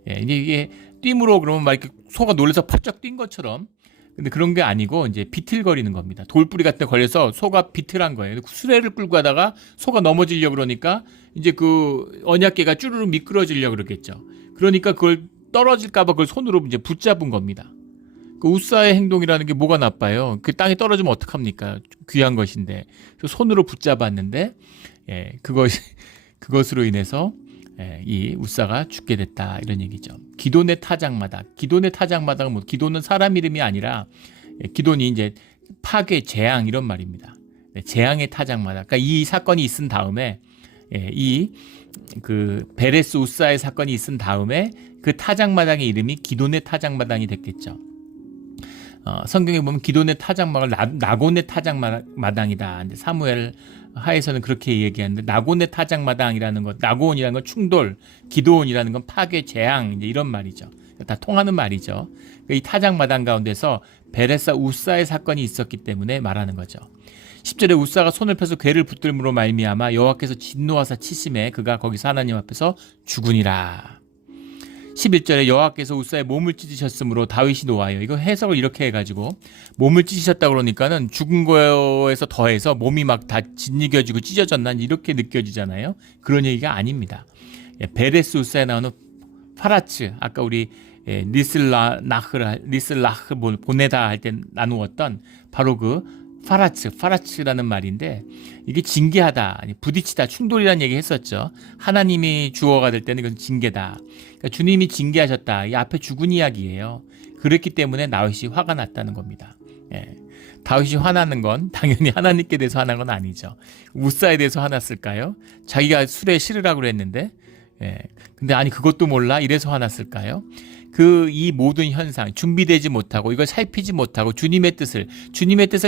이게 뛰므로 그러면 막 이렇게 소가 놀라서 펄쩍 뛴 것처럼 근데 그런 게 아니고 이제 비틀거리는 겁니다. 돌뿌리 같은 데 걸려서 소가 비틀한 거예요. 수레를 끌고 가다가 소가 넘어지려고 그러니까 이제 그 언약궤가 쭈르륵 미끄러지려고 그러겠죠. 그러니까 그걸 떨어질까봐 그걸 손으로 이제 붙잡은 겁니다. 그 웃사의 행동이라는 게 뭐가 나빠요? 그 땅에 떨어지면 어떡합니까? 귀한 것인데. 그래서 손으로 붙잡았는데, 그것으로 인해서 이 웃사가 죽게 됐다. 이런 얘기죠. 기돈의 타작마당. 기돈의 타작마당은 뭐, 기돈은 사람 이름이 아니라, 기돈이 이제 파괴, 재앙 이런 말입니다. 재앙의 타작마당. 그러니까 이 사건이 있은 다음에, 그 베레스 웃사의 사건이 있은 다음에 그 타작마당의 이름이 기돈의 타작마당이 됐겠죠. 성경에 보면 기돈의 타작마당을 나곤의 타작마당이다. 이제 사무엘 하에서는 그렇게 얘기하는데 나곤의 타작마당이라는 것, 나곤이라는 건 충돌, 기돈이라는 건 파괴, 재앙 이제 이런 말이죠. 다 통하는 말이죠. 이 타작마당 가운데서 베레사 웃사의 사건이 있었기 때문에 말하는 거죠. 10절에 웃사가 손을 펴서 궤를 붙들므로 말미암아 여호와께서 진노하사 치심에 그가 거기서 하나님 앞에서 죽으니라. 11절에 여호와께서 웃사의 몸을 찢으셨으므로 다윗이 노하여 이거 해석을 이렇게 해가지고 몸을 찢으셨다 그러니까는 죽은 거에서 더해서 몸이 막 다 짓이겨지고 찢어졌나 이렇게 느껴지잖아요. 그런 얘기가 아닙니다. 베레스 웃사에 나오는 파라츠 아까 우리 리슬라흐 보내다 할 때 나누었던 바로 그 파라츠라는 말인데 이게 징계하다, 아니 부딪히다, 충돌이라는 얘기 했었죠. 하나님이 주어가 될 때는 이건 징계다. 그러니까 주님이 징계하셨다. 이 앞에 죽은 이야기예요. 그랬기 때문에 다윗이 화가 났다는 겁니다. 다윗이 화나는 건 당연히 하나님께 대해서 화난 건 아니죠. 웃사에 대해서 화났을까요? 자기가 술에 실으라고 그랬는데 근데 아니 그것도 몰라 이래서 화났을까요? 이 모든 현상 준비되지 못하고 이걸 살피지 못하고 주님의 뜻을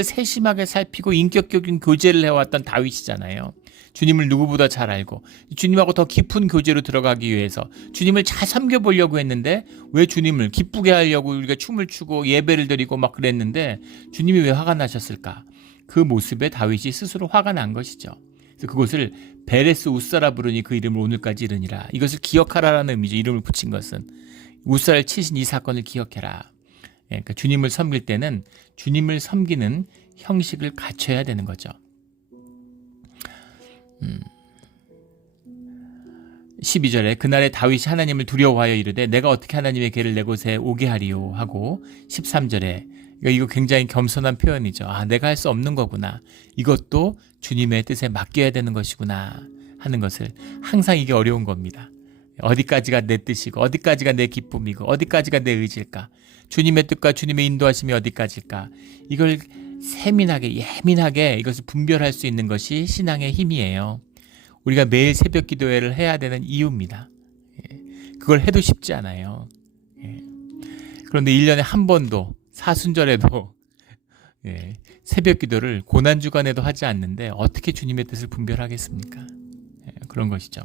세심하게 살피고 인격적인 교제를 해왔던 다윗이잖아요. 주님을 누구보다 잘 알고 주님하고 더 깊은 교제로 들어가기 위해서 주님을 잘 섬겨보려고 했는데 왜 주님을 기쁘게 하려고 우리가 춤을 추고 예배를 드리고 막 그랬는데 주님이 왜 화가 나셨을까? 그 모습에 다윗이 스스로 화가 난 것이죠. 그래서 그것을 베레스 웃사라 부르니 그 이름을 오늘까지 이르니라. 이것을 기억하라라는 의미죠. 이름을 붙인 것은. 웃사를 치신 이 사건을 기억해라. 그러니까 주님을 섬길 때는 주님을 섬기는 형식을 갖춰야 되는 거죠. 12절에 그날에 다윗이 하나님을 두려워하여 이르되 내가 어떻게 하나님의 궤를 내 곳에 오게 하리요 하고 13절에 이거 굉장히 겸손한 표현이죠. 내가 할 수 없는 거구나. 이것도 주님의 뜻에 맡겨야 되는 것이구나 하는 것을 항상 이게 어려운 겁니다. 어디까지가 내 뜻이고 어디까지가 내 기쁨이고 어디까지가 내 의지일까? 주님의 뜻과 주님의 인도하심이 어디까지일까? 이걸 예민하게 이것을 분별할 수 있는 것이 신앙의 힘이에요. 우리가 매일 새벽 기도회를 해야 되는 이유입니다. 그걸 해도 쉽지 않아요. 그런데 1년에 한 번도 사순절에도 새벽 기도를 고난주간에도 하지 않는데 어떻게 주님의 뜻을 분별하겠습니까? 그런 것이죠.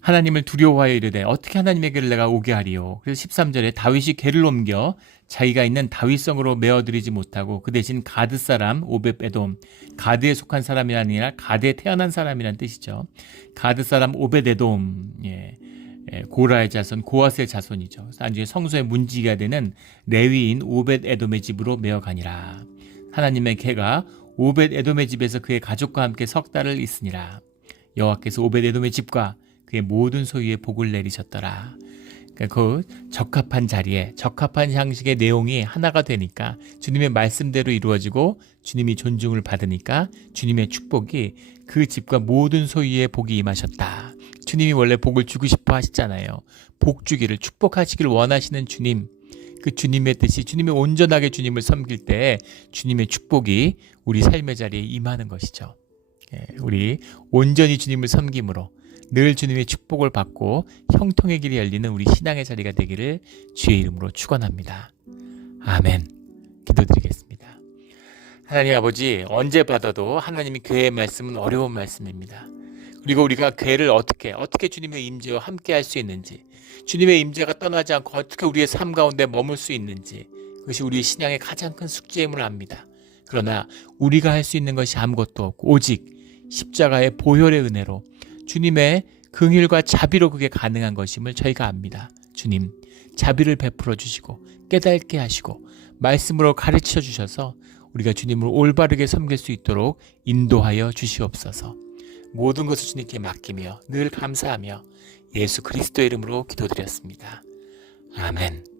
하나님을 두려워하여 이르되 어떻게 하나님에게를 내가 오게 하리요. 그래서 13절에 다윗이 궤를 옮겨 자기가 있는 다윗성으로 메어들이지 못하고 그 대신 가드 사람 오벳에돔, 가드에 속한 사람이 아니라 가드에 태어난 사람이란 뜻이죠. 가드 사람 오벳에돔, 고라의 자손, 고아스의 자손이죠. 나중에 성소의 문지기가 되는 레위인 오벳에돔의 집으로 메어가니라. 하나님의 궤가 오벳에돔의 집에서 그의 가족과 함께 석 달을 있으니라. 여호와께서 오벳에돔의 집과 그의 모든 소유에 복을 내리셨더라. 그 적합한 자리에 적합한 형식의 내용이 하나가 되니까 주님의 말씀대로 이루어지고 주님이 존중을 받으니까 주님의 축복이 그 집과 모든 소유에 복이 임하셨다. 주님이 원래 복을 주고 싶어 하시잖아요. 복 주기를 축복하시길 원하시는 주님, 그 주님의 뜻이 주님이 온전하게 주님을 섬길 때 주님의 축복이 우리 삶의 자리에 임하는 것이죠. 우리 온전히 주님을 섬김으로 늘 주님의 축복을 받고 형통의 길이 열리는 우리 신앙의 자리가 되기를 주의 이름으로 축원합니다. 아멘. 기도드리겠습니다. 하나님 아버지, 언제 받아도 하나님이 궤의 말씀은 어려운 말씀입니다. 그리고 우리가 궤를 어떻게 주님의 임재와 함께 할 수 있는지, 주님의 임재가 떠나지 않고 어떻게 우리의 삶 가운데 머물 수 있는지, 그것이 우리의 신앙의 가장 큰 숙제임을 압니다. 그러나 우리가 할 수 있는 것이 아무것도 없고 오직 십자가의 보혈의 은혜로 주님의 긍휼과 자비로 그게 가능한 것임을 저희가 압니다. 주님, 자비를 베풀어 주시고 깨닫게 하시고 말씀으로 가르쳐 주셔서 우리가 주님을 올바르게 섬길 수 있도록 인도하여 주시옵소서. 모든 것을 주님께 맡기며 늘 감사하며 예수 그리스도의 이름으로 기도드렸습니다. 아멘.